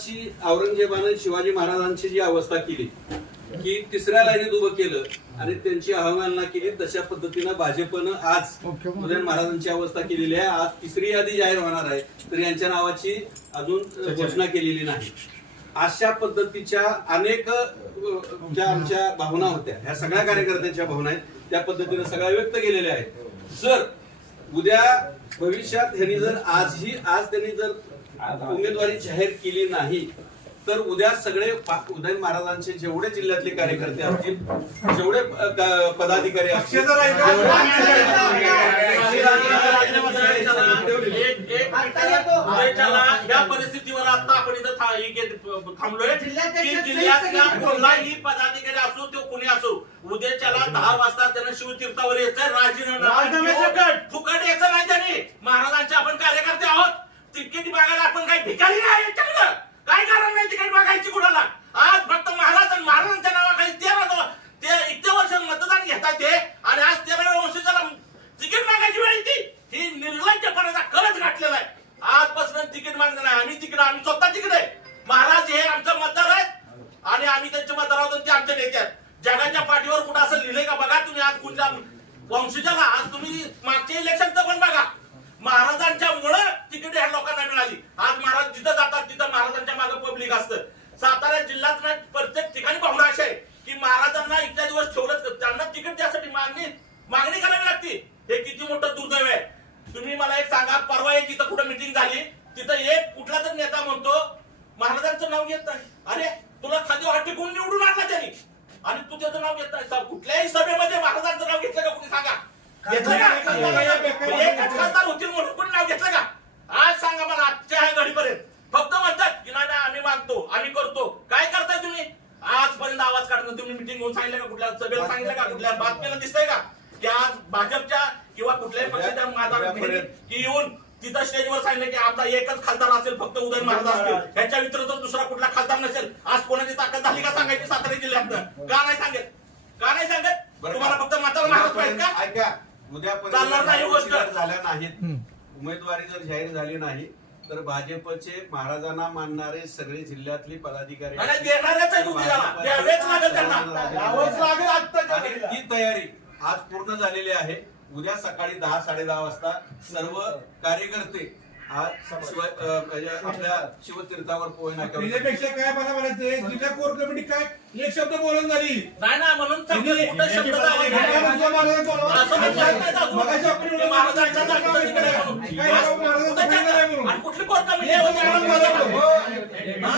गावाची औरंगजेबाने शिवाजी महाराजांची जी अवस्था केली की तिसऱ्या लाईनीत उभं केलं आणि त्यांची अवमानना केली तशा पद्धतीनं भाजपनं आज उदयन महाराजांची अवस्था केलेली आहे. आज तिसरी यादी जाहीर होणार आहे तर यांच्या नावाची अजून घोषणा केलेली नाही. अशा पद्धतीच्या अनेक ज्या आमच्या भावना होत्या ह्या सगळ्या कार्यकर्त्यांच्या भावना आहेत त्या पद्धतीने सगळ्या व्यक्त केलेल्या आहेत. जर उद्या भविष्यात ह्यांनी जर आजही आज त्यांनी जर उमेदवारी जाहीर केली नाही तर उद्या सगळे उदयन महाराजांचे जेवढे जिल्ह्यातले कार्यकर्ते असतील जेवढे पदाधिकारी असतील या परिस्थितीवर आता आपण इथं थांबलोय. जिल्ह्यातल्या कुठलाही पदाधिकारी असो तो कुणी असो उद्याच्याला दहा वाजता त्यानं शिवतीर्थावर यायचं राजीनामे. फुकट यायचं नाही त्याने. महाराजांचे आपण कार्यकर्ते आहोत. तिकीट मागायला आपण काही भिकारी नाही काय कारण नाही तिकीट मागायची कुणाला. आज फक्त महाराज आणि महाराजांच्या नावाखाली तेरा ते इतके वर्ष मतदान घेतात ते आणि आज तेरा वर्षाला तिकीट मागायची वेळ ती ही निर्लज्जपणाचा कळच घातलेला आहे. आजपासून तिकीट मागणार नाही. आम्ही तिकीट आम्ही स्वतः तिकीट आहे. महाराज हे आमचं मतदार आहेत. आणि आम्ही त्यांच्या मतदार आहोत ते आमच्या नेते आहेत. जगाच्या पाठीवर कुठं असं लिहिलंय का बघा तुम्ही आज कुठल्या वंशजाला आज तुम्ही मागच्या इलेक्शनचं पण बघा महाराजांच्या मुळे तिकीट ह्या लोकांना मिळाली आज महाराज जिथं जातात तिथं महाराजांच्या मागे पब्लिक असतं. सातारा जिल्ह्यात ना प्रत्येक ठिकाणी भावना अशी आहे की महाराजांना इतक्या दिवस ठेवलं त्यांना तिकीट द्यासाठी मागणी मागणी करावी लागते. हे किती मोठं दुर्दैव आहे. तुम्ही मला एक सांगा परवा एक इथं कुठं मिटिंग झाली. तिथं एक कुठला तर नेता म्हणतो महाराजांचं नाव घेत नाही. अरे तुला खाली वाट टिकून निवडून आणला त्यांनी? आणि तू त्याचं नाव घेत नाही. सा- कुठल्याही सभेमध्ये महाराजांचं नाव घेतलं का कुणी सांगा? खासदार होतील म्हणून कोणी नाव घेतलं का आज सांगा मला आजच्या ह्या घडीपर्यंत फक्त म्हणतात की नाही नाही, आम्ही मागतो आम्ही करतो काय करताय तुम्ही आजपर्यंत आवाज काढणं तुम्ही मिटिंग घेऊन सांगितलं का कुठल्या सभेला कुठल्या बातमीला दिसतंय का? की आज भाजपच्या किंवा कुठल्याही पक्षाच्या माझा की येऊन तिथं स्टेजवर सांगितलं की आमचा एकच खासदार असेल फक्त उदयन महाराज असतील. ह्याच्या व्यतिरिक्त दुसरा कुठला खासदार नसेल. आज कोणाची ताकद झाली का सांगायची सातारा जिल्ह्यात का नाही सांगत? का नाही सांगत? तुम्हाला? फक्त म्हातारा महाराज पाहिजे का? ऐका उद्या चालणार नाही गोष्ट. झाल्या नाहीत. उमेदवारी जर जाहीर झाली नाही तर भाजपचे महाराजांना मानणारे सगळे जिल्ह्यातले पदाधिकारी आणि देणारच आहे तुम्ही त्याला. द्यावेच लागेल त्यांना. द्यावंच लागेल आत्ताच्या आणि घडीला. ती तयारी आज पूर्ण झालेली आहे उद्या सकाळी दहा साडे दहा वाजता सर्व कार्यकर्ते आज शिव- अं, म्हणजे आपल्या शिवतीर्थावर पोहे नाक्यावर त्याच्यापेक्षा काय मला म्हणायचंय जिल्हा कोर कमिटी काय एक शब्द बोलून झाली नाही ना म्हणून सांगतो, कुठं शब्द नाही. असं नाही ते महाराजांच्या तिकडे आहे म्हणून. काय राव, महाराजांचं कुठं सांगितलं नाही म्हणून. आणि कुठली कोर्ट कमिटी एक. हा?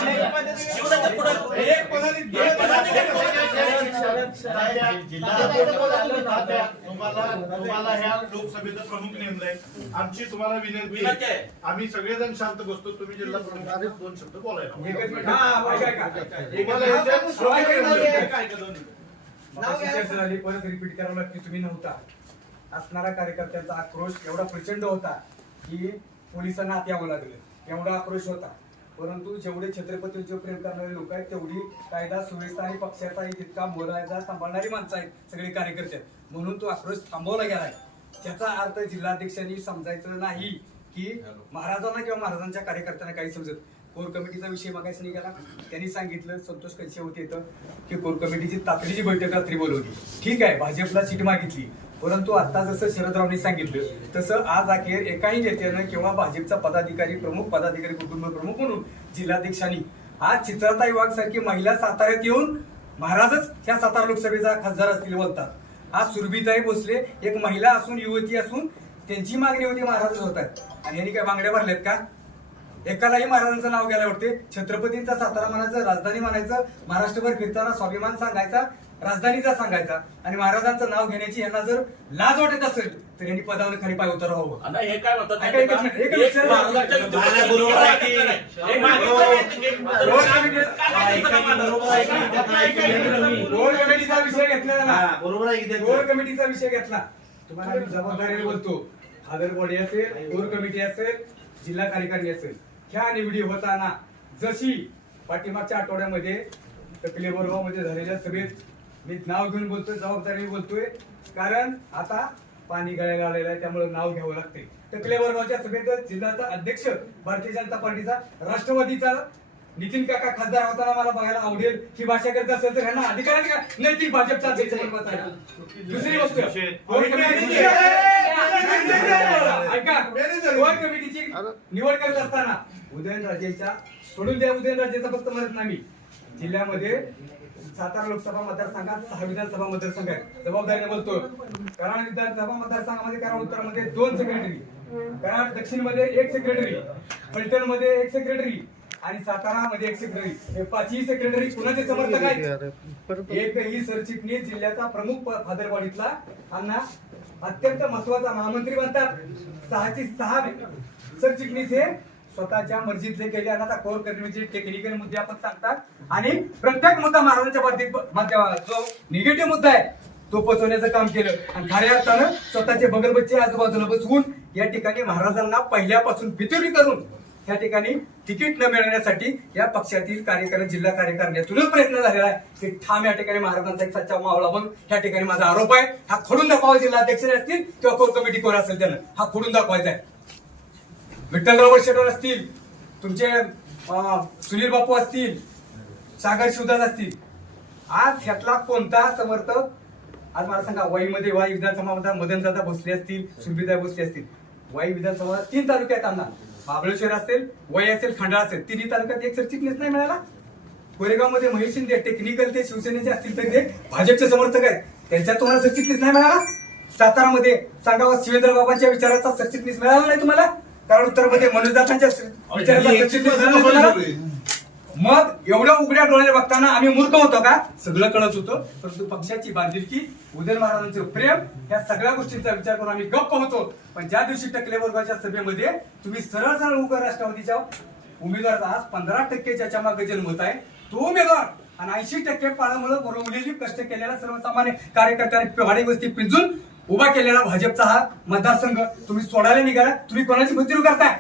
पुढं- पदाधिकारी एक पदाधिकारी तुम्हाला तुम्हाला ह्या लोकसभेचं प्रमुख नेमलंय आमची तुम्हाला विनंती विनंती आहे आहे. आम्ही सगळेजण शांत बसतो तुम्ही जिल्हा प्रमुख दोन शब्द बोलायला. हा. तुम्हाला ह्याच्यात मगाशी चर्चा झाली परत रिपीट करावं लागते तुम्ही नव्हता असणारा कार्यकर्त्यांचा आक्रोश एवढा प्रचंड होता की पोलिसांना आत यावं लागलं. एवढा आक्रोश होता. परंतु जेवढे छत्रपतींचे प्रेम करणारे लोक आहेत तेवढी कायदा सुव्यवस्था आणि पक्षाचाही तितका बोलायचा सांभाळणारी माणसं आहेत सगळे कार्यकर्ते. म्हणून तो आक्रोश थांबवला गेलाय त्याचा अर्थ जिल्हाध्यक्षांनी समजायचं नाही की महाराजांना किंवा महाराजांच्या कार्यकर्त्यांना काही समजत कोर कमिटीचा विषय मागायचा निघाला. त्यांनी सांगितलं संतोष कलशे होते की कोर कमिटीची तातडीची बैठक रात्री बोलवली. ठीक आहे भाजपला सीट मागितली. परंतु आता जसं शरदरावनी सांगितलं तसं आज अखेर एकाही नेत्यानं किंवा भाजपचा पदाधिकारी प्रमुख पदाधिकारी कुटुंब प्रमुख म्हणून जिल्हाध्यक्षांनी आज चित्रता वाघ सारखी महिला साताऱ्यात येऊन महाराजच ह्या सातारा लोकसभेचा खासदार असतील बोलतात. आज सुरभीताई भोसले एक महिला असून युवती असून त्यांची मागणी होती महाराजच होत आहेत आणि यांनी काय बांगड्या भरल्यात का? एकालाही महाराजांचं नाव घ्यायला वाटते छत्रपतींचा सातारा म्हणायचं राजधानी म्हणायचं महाराष्ट्रभर फिरताना स्वाभिमान सांगायचा राजधानीचा सांगायचा आणि महाराजांचं नाव घेण्याची यांना जर लाज वाटत असेल तर यांनी पदावर खाली पाय उतरावं आता हे काय म्हणतात ऐका, एकच मिनिट, एकच एक मिनिट. महाराजांच्या विरुद्ध बरोबर आहे की- एक मागितलं, एक मागितलं. रोज आम्ही- काय मागितलं का मला? कोर कमिटीचा विषय घेतलेला ना बरोबर आहे की कोर कमिटीचा विषय घेतला तुम्हाला मी जबाबदारीने बोलतो आदर बॉडी असेल कोर कमिटी असेल जिल्हा कार्यकारी असेल ह्या निवडी होताना जशी पाठीमागच्या आठवड्यामध्ये तकलीबरोबामध्ये झालेल्या सभेत मी नाव घेऊन बोलतोय जबाबदारीने बोलतोय. कारण आता पाणी गळायला आलेलं आहे त्यामुळे नाव घ्यावं लागते टकले सभेत जिल्ह्याचा अध्यक्ष भारतीय जनता पार्टीचा राष्ट्रवादीचा नितीन काका खासदार होताना मला बघायला आवडेल. ही भाषा करत असेल तर ह्यांना अधिकार आहे का? नैतिक भाजपचा अध्यक्ष? दुसरी गोष्ट कोर कमिटीची- ऐका कोर कमिटीची निवड करत असताना उदयनराजेच्या सोडून द्या उदयनराजेचा फक्त म्हणत नाही मी. जिल्ह्यामध्ये सातारा लोकसभा मतदारसंघात सहा विधानसभा मतदारसंघ आहेत. जबाबदारीने बोलतो कराड विधानसभा मतदारसंघामध्ये कराड उत्तरमध्ये दोन सेक्रेटरी कराड दक्षिणमध्ये एक सेक्रेटरी फलटणमध्ये एक सेक्रेटरी आणि सातारा मध्ये एक सेक्रेटरी हे पाचही सेक्रेटरी कुणाचे समर्थक आहेत? एकही सरचिटणीस जिल्ह्याचा प्रमुख फादरवाडीतला अण्णा अत्यंत महत्त्वाचा महामंत्री बनतात. सहाची सहा सरचिटणीस हे स्वतःच्या मर्जीतले केले आणि आता कोर कमिटीचे टेक्निकल मुद्दे आपण सांगतात. आणि प्रत्येक मुद्दा महाराजांच्या बाबतीत माध्यमात जो निगेटिव्ह मुद्दा आहे तो पोचवण्याचं काम केलं. आणि खऱ्या अर्थानं स्वतःचे बगलबच्चे आजूबाजूला बसवून या ठिकाणी महाराजांना पहिल्यापासून फितुरी करून या ठिकाणी तिकीट न मिळण्यासाठी या पक्षातील कार्यकारी जिल्हा कार्यकारिणीतूनच प्रयत्न झालेला आहे. की ठाम या ठिकाणी महाराजांचा एक सच्चा मावळा म्हणून या ठिकाणी माझा आरोप आहे. हा खोडून दाखवा जिल्हा अध्यक्ष असतील किंवा कोर कमिटी कोण असेल त्यानं. हा खोडून दाखवायचा आहे. विठ्ठलराव शेटवर असतील तुमचे सुनील बापू असतील सागर शिवदास असतील. आज ह्यातला कोणता समर्थक आज मला सांगा वाईमध्ये वाई विधानसभा मतदार मदन दादा भोसले असतील सुरभीदाय भोसले असतील. वाई विधानसभा तीन तालुके आहेत आमदार महाबळेश्वर असेल वय असेल खंडा असेल तिन्ही तालुक्यात एक सरचिटणीस नाही मिळाला. कोरेगावमध्ये महेश शिंदे टेक्निकल ते शिवसेनेचे असतील तर ते भाजपचे समर्थक आहेत त्यांच्यात तुम्हाला सरचिटणीस नाही मिळाला? सातारामध्ये सांगावा शिवेंद्र बाबांच्या विचाराचा सरचिटणीस मिळाला नाही तुम्हाला? कारण उत्तरमध्ये मनोजदासांच्या विचाराचा सरचिटणीस मग एवढ्या उघड्या डोळ्याने बघताना आम्ही मूर्ख होतो का? सगळं कळत होतं. परंतु पक्षाची बांधिलकी उदयन महाराजांचे प्रेम या सगळ्या गोष्टींचा विचार करून आम्ही गप्प होतो. पण ज्या दिवशी टकले वर्गाच्या सभेमध्ये तुम्ही सरळ सरळ उभं राष्ट्रवादीच्या उमेदवाराचा आज पंधरा टक्के ज्याच्या मागे जन्मत आहे तो उमेदवार आणि ऐंशी टक्के पाळामुळे बरोवलेली कष्ट केलेला सर्वसामान्य कार्यकर्त्यांनी पेवाडी वस्ती पिंजून उभा केलेला भाजपचा हा मतदारसंघ. तुम्ही सोडायला निघाला. तुम्ही कोणाची बुद्धी करताय?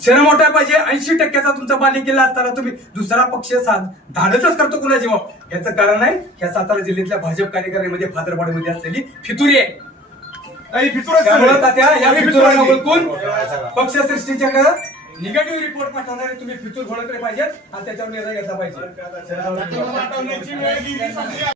शहर मोठा पाहिजे. ऐंशी टक्क्याचा तुमचा बालेकिल्ला असताना तुम्ही दुसरा पक्ष साध धाडतच करतो कुणा जीवा याचं कारण आहे या सातारा जिल्ह्यातल्या भाजप कार्यकारिणीमध्ये फादरवाडीमध्ये असलेली फितुरी आहे. नाही, फितुरच त्यामुळं सगळे. तात्या या आम्ही फितुराला फितुराची. ओळखून पक्षसृष्टीच्याकडे निगेटिव्ह रिपोर्ट पाठवणारे तुम्ही फितूर घोळकले पाहिजेत आणि त्याच्यावर निर्णय घेतला पाहिजे.